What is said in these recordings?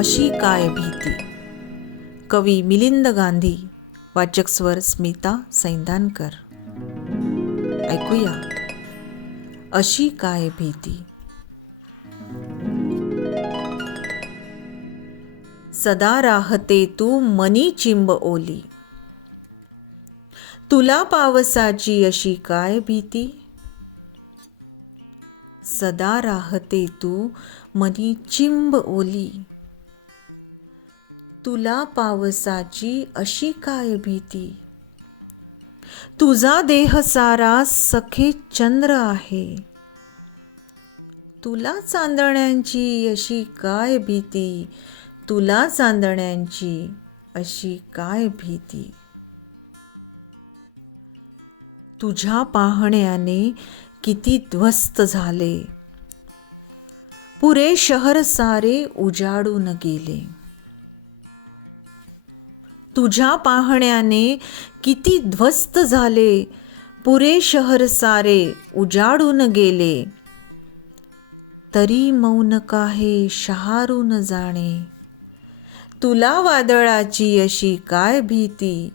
अशी काय भीती. कवी मिलिंद गांधी. वाचक स्वर स्मिता सैंदानकर. ऐकूया अशी काय भीती. सदा राहते तू मनी चिंब ओली, तुला पावसाची अशी काय भीती. सदा राहते तू मनी चिंब ओली, तुला पावसाची अशी काय भीती. तुझा देह सारा सखे चंद्र आहे, तुला चांदण्यांची अशी काय भीती. तुला चांदण्यांची अशी काय भीती. तुझ्या पाहण्याने किती ध्वस्त झाले, पुरे शहर सारे उजाडून गेले. तुझ्या पाहण्याने किती ध्वस्त झाले, पुरे शहर सारे उजाडून गेले. तरी मौन काहे शहारून जाणे, तुला वादळाची अशी काय भीती.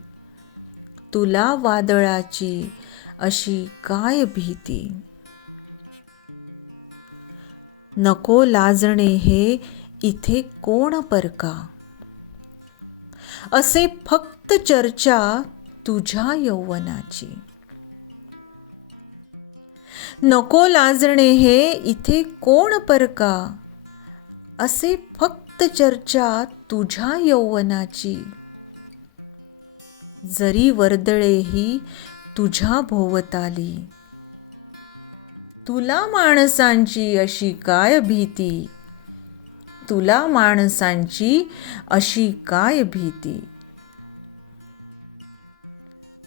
तुला वादळाची अशी काय भीती. नको लाजणे हे इथे कोण परका, असे फक्त चर्चा तुझ्या यौवनाची. नको लाजणे हे इथे कोण परका, असे फक्त चर्चा तुझ्या यौवनाची. जरी वर्दळे ही तुझ्या भोवताली, तुला माणसांची अशी काय भीती. तुला माणसांची अशी काय भीती.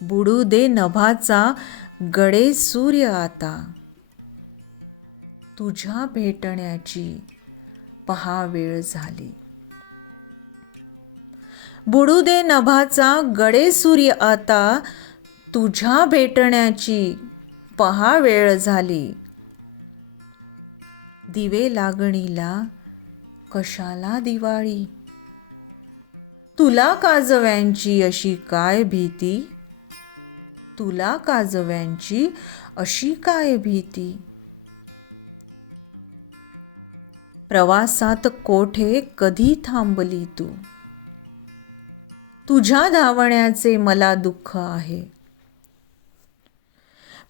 बुडू दे नभाचा गडे सूर्य आता, तुझ्या भेटण्याची पहा वेळ झाली. बुडू दे नभाचा गडे सूर्य आता, तुझ्या भेटण्याची पहा वेळ झाली. दिवे लागणीला कशाला दिवाळी, तुला काजव्यांची अशी काय भीती. तुला काजव्यांची अशी काय भीती. प्रवासात कोठे कधी थांबली तू, तुझ्या धावण्याचे मला दुःख आहे.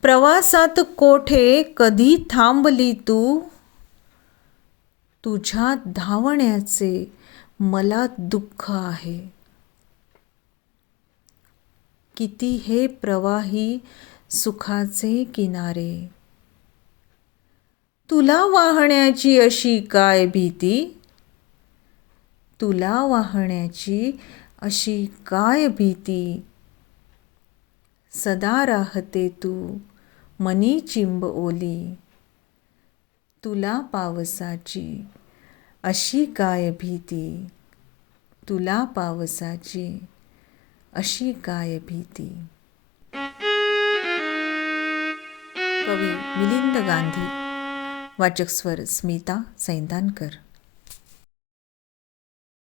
प्रवासात कोठे कधी थांबली तू, तुझ्या धावण्याचे मला दुःख आहे. किती हे प्रवाही सुखाचे किनारे, तुला वाहण्याची अशी काय भीती. तुला वाहण्याची अशी काय भीती. सदा राहते तू मनी चिंब ओली, तुला पावसाची अशी काय भीती. तुला पावसाची अशी काय भीती. कवी मिलिंद गांधी. वाचक स्वर स्मिता सैंदानकर.